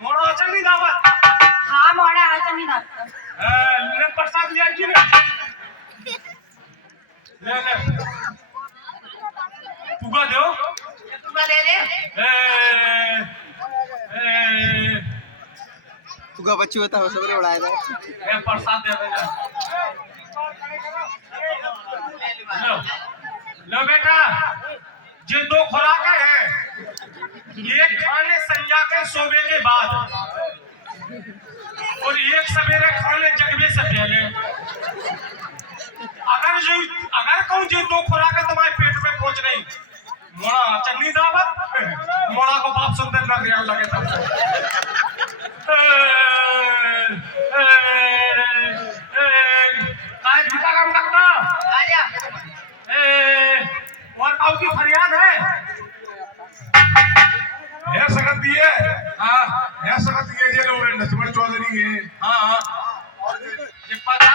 मोड़ा चली दावत हाँ मोड़ा आ चली दावत ले प्रसाद ले आई ले ले पुगा दो पुगा दे दे पुगा बच्ची होता है सबरे उड़ाया था ये प्रसाद दे दे लो लो बेटा ये दो खुराक है एक खाने संज्ञा के सोने के बाद और एक सवेरे खाने जगने से पहले अगर कहूँ जो दो खुराक है तुम्हारे पेट में पहुंच गई मोड़ा चन्नी दावत मोड़ा को बाप सुंदर कर दिया लगे तब काम करता आजा और काऊ की फरियाद है सकत दिए हाँ सकत दिए जे लोग नसबड़ चौधरी है हाँ